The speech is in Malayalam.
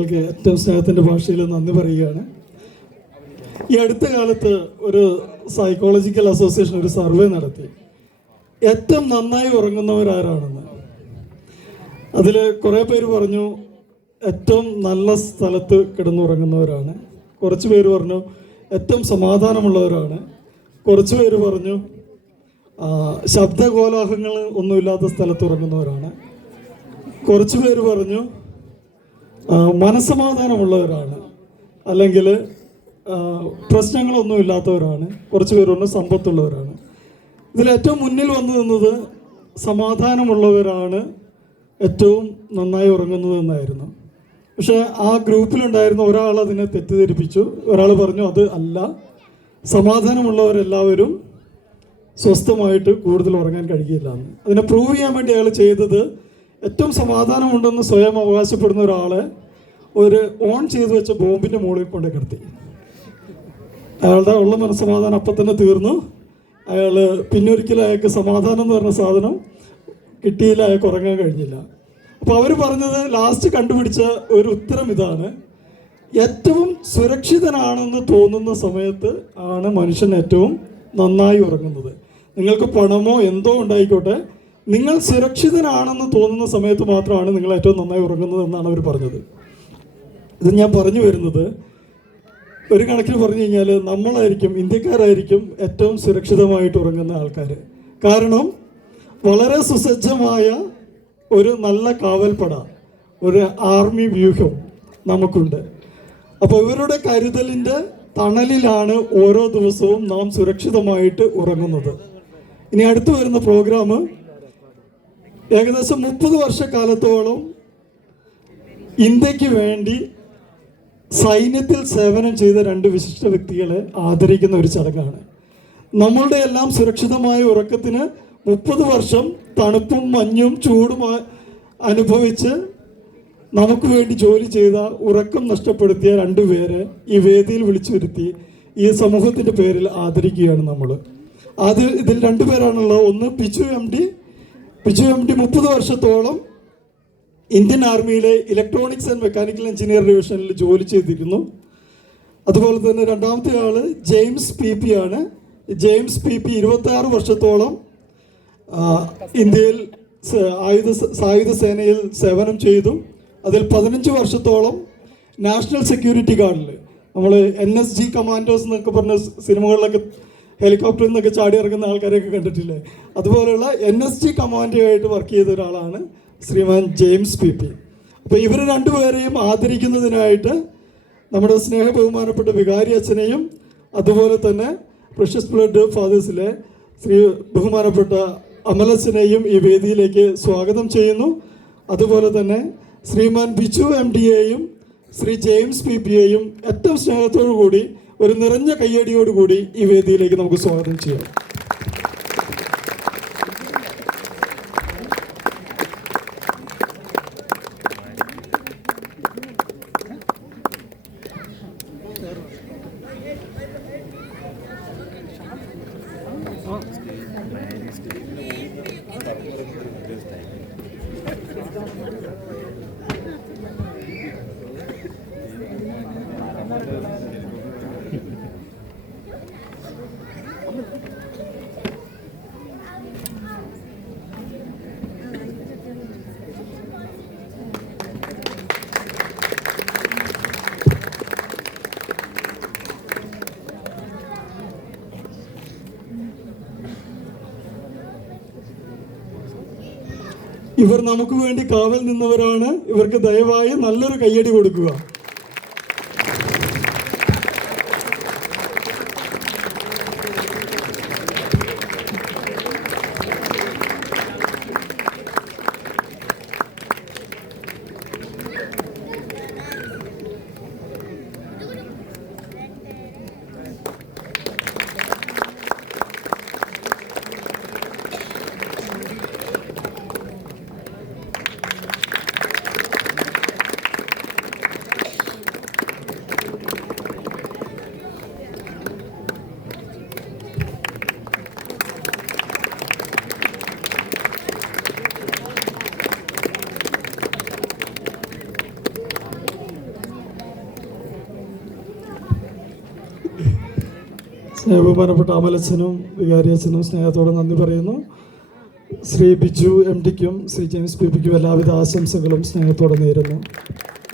ഏറ്റവും സ്നേഹത്തിൻ്റെ ഭാഷയിൽ നന്ദി പറയുകയാണ്. ഈ അടുത്ത കാലത്ത് ഒരു സൈക്കോളജിക്കൽ അസോസിയേഷൻ ഒരു സർവേ നടത്തി ഏറ്റവും നന്നായി ഉറങ്ങുന്നവരാരാണെന്ന്. അതിൽ കുറേ പേര് പറഞ്ഞു ഏറ്റവും നല്ല സ്ഥലത്ത് കിടന്നുറങ്ങുന്നവരാണ്, കുറച്ച് പേര് പറഞ്ഞു ഏറ്റവും സമാധാനമുള്ളവരാണ്, കുറച്ച് പേര് പറഞ്ഞു ശബ്ദകോലാഹലങ്ങൾ ഒന്നുമില്ലാത്ത സ്ഥലത്ത് ഉറങ്ങുന്നവരാണ്, കുറച്ച് പേര് പറഞ്ഞു മനസ്സമാധാനമുള്ളവരാണ്, അല്ലെങ്കിൽ പ്രശ്നങ്ങളൊന്നും ഇല്ലാത്തവരാണ്, കുറച്ച് പേര് പറഞ്ഞു സമ്പത്തുള്ളവരാണ്. ഇതിലേറ്റവും മുന്നിൽ വന്നു നിന്നത് സമാധാനമുള്ളവരാണ് ഏറ്റവും നന്നായി ഉറങ്ങുന്നത് എന്നായിരുന്നു. പക്ഷേ ആ ഗ്രൂപ്പിലുണ്ടായിരുന്ന ഒരാൾ അതിനെ തെറ്റിദ്ധരിപ്പിച്ചു. ഒരാൾ പറഞ്ഞു അത് അല്ല, സമാധാനമുള്ളവരെല്ലാവരും സ്വസ്ഥമായിട്ട് കൂടുതൽ ഉറങ്ങാൻ കഴിയില്ല എന്ന്. അതിനെ പ്രൂവ് ചെയ്യാൻ വേണ്ടി അയാൾ ചെയ്തത് ഏറ്റവും സമാധാനമുണ്ടെന്ന് സ്വയം അവകാശപ്പെടുന്ന ഒരാളെ ഒരു ഓൺ ചെയ്തു വെച്ച ബോംബിൻ്റെ മുകളിൽ കൊണ്ട് കിടത്തി. അയാളുടെ ഉള്ള മനസ്സമാധാനം അപ്പം തന്നെ തീർന്നു. അയാൾ പിന്നൊരിക്കലും അയാൾക്ക് സമാധാനം എന്ന് പറഞ്ഞ സാധനം കിട്ടിയില്ല, അയാൾക്ക് ഉറങ്ങാൻ കഴിഞ്ഞില്ല. അപ്പോൾ അവർ പറഞ്ഞത് ലാസ്റ്റ് കണ്ടുപിടിച്ച ഒരു ഉത്തരം ഇതാണ്: ഏറ്റവും സുരക്ഷിതനാണെന്ന് തോന്നുന്ന സമയത്ത് ആണ് മനുഷ്യൻ ഏറ്റവും നന്നായി ഉറങ്ങുന്നത്. നിങ്ങൾക്ക് പണമോ എന്തോ ഉണ്ടായിക്കോട്ടെ, നിങ്ങൾ സുരക്ഷിതനാണെന്ന് തോന്നുന്ന സമയത്ത് മാത്രമാണ് നിങ്ങൾ ഏറ്റവും നന്നായി ഉറങ്ങുന്നത് എന്നാണ് അവർ പറഞ്ഞത്. ഇത് ഞാൻ പറഞ്ഞു വരുന്നത്, ഒരു കണക്കിന് പറഞ്ഞു കഴിഞ്ഞാൽ നമ്മളായിരിക്കും, ഇന്ത്യക്കാരായിരിക്കും ഏറ്റവും സുരക്ഷിതമായിട്ട് ഉറങ്ങുന്ന ആൾക്കാർ. കാരണം വളരെ സുസജ്ജമായ ഒരു നല്ല കാവൽപ്പട, ഒരു ആർമി വ്യൂഹം നമുക്കുണ്ട്. അപ്പോൾ ഇവരുടെ കരുതലിൻ്റെ തണലിലാണ് ഓരോ ദിവസവും നാം സുരക്ഷിതമായിട്ട് ഉറങ്ങുന്നത്. ഇനി അടുത്ത് വരുന്ന പ്രോഗ്രാം ഏകദേശം 30 വർഷക്കാലത്തോളം ഇന്ത്യക്ക് വേണ്ടി സൈന്യത്തിൽ സേവനം ചെയ്ത 2 വിശിഷ്ട വ്യക്തികളെ ആദരിക്കുന്ന ഒരു ചടങ്ങാണ്. നമ്മളുടെ എല്ലാം സുരക്ഷിതമായ ഉറക്കത്തിന് 30 വർഷം തണുപ്പും മഞ്ഞും ചൂടും അനുഭവിച്ച് നമുക്ക് വേണ്ടി ജോലി ചെയ്ത, ഉറക്കം നഷ്ടപ്പെടുത്തിയ 2 പേരെ ഈ വേദിയിൽ വിളിച്ചു വരുത്തി ഈ സമൂഹത്തിൻ്റെ പേരിൽ ആദരിക്കുകയാണ് നമ്മൾ. ഇതിൽ 2 പേരാണുള്ളത്. ഒന്ന് പിച്ചു എം ഡി 30 വർഷത്തോളം ഇന്ത്യൻ ആർമിയിലെ ഇലക്ട്രോണിക്സ് ആൻഡ് മെക്കാനിക്കൽ എഞ്ചിനീയർ ഡിവിഷനിൽ ജോലി ചെയ്തിരുന്നു. അതുപോലെ തന്നെ രണ്ടാമത്തെ ആൾ ജെയിംസ് പി പി ആണ്. ജെയിംസ് പി പി 26 വർഷത്തോളം ഇന്ത്യയിൽ സായുധ സേനയിൽ സേവനം ചെയ്തു. അതിൽ 15 വർഷത്തോളം നാഷണൽ സെക്യൂരിറ്റി ഗാർഡിൽ, നമ്മൾ NSG കമാൻഡോസ് എന്നൊക്കെ പറഞ്ഞ സിനിമകളിലൊക്കെ ഹെലികോപ്റ്ററിൽ നിന്നൊക്കെ ചാടി ഇറങ്ങുന്ന ആൾക്കാരെയൊക്കെ കണ്ടിട്ടില്ലേ, അതുപോലെയുള്ള NSG കമാൻഡോയായിട്ട് വർക്ക് ചെയ്ത ഒരാളാണ് ശ്രീമാൻ ജെയിംസ് പി പി. അപ്പോൾ ഇവർ 2 പേരെയും ആദരിക്കുന്നതിനായിട്ട് നമ്മുടെ സ്നേഹ ബഹുമാനപ്പെട്ട വികാരി അച്ഛനെയും അതുപോലെ തന്നെ പ്രഷ്യസ് ബ്ലഡ് ഫാദേഴ്സിലെ ശ്രീ ബഹുമാനപ്പെട്ട അമലച്ചനെയും ഈ വേദിയിലേക്ക് സ്വാഗതം ചെയ്യുന്നു. അതുപോലെ തന്നെ ശ്രീമാൻ ബിജു എം ഡിയെയും ശ്രീ ജെയിംസ് പി പിയെയും ഏറ്റവും സ്നേഹത്തോടു കൂടി ഒരു നിറഞ്ഞ കയ്യടിയോടുകൂടി ഈ വേദിയിലേക്ക് നമുക്ക് സ്വാഗതം ചെയ്യാം. ഇവർ നമുക്ക് വേണ്ടി കാവൽ നിന്നവരാണ്. ഇവർക്ക് ദയവായി നല്ലൊരു കയ്യടി കൊടുക്കുക. ബഹുമാനപ്പെട്ട അമലച്ചനും വികാരി അച്ഛനും സ്നേഹത്തോടെ നന്ദി പറയുന്നു. ശ്രീ ബിജു എം ഡിക്കും ശ്രീ ജെയിംസ് പി പിക്കും എല്ലാവിധ ആശംസകളും സ്നേഹത്തോടെ നേരുന്നു.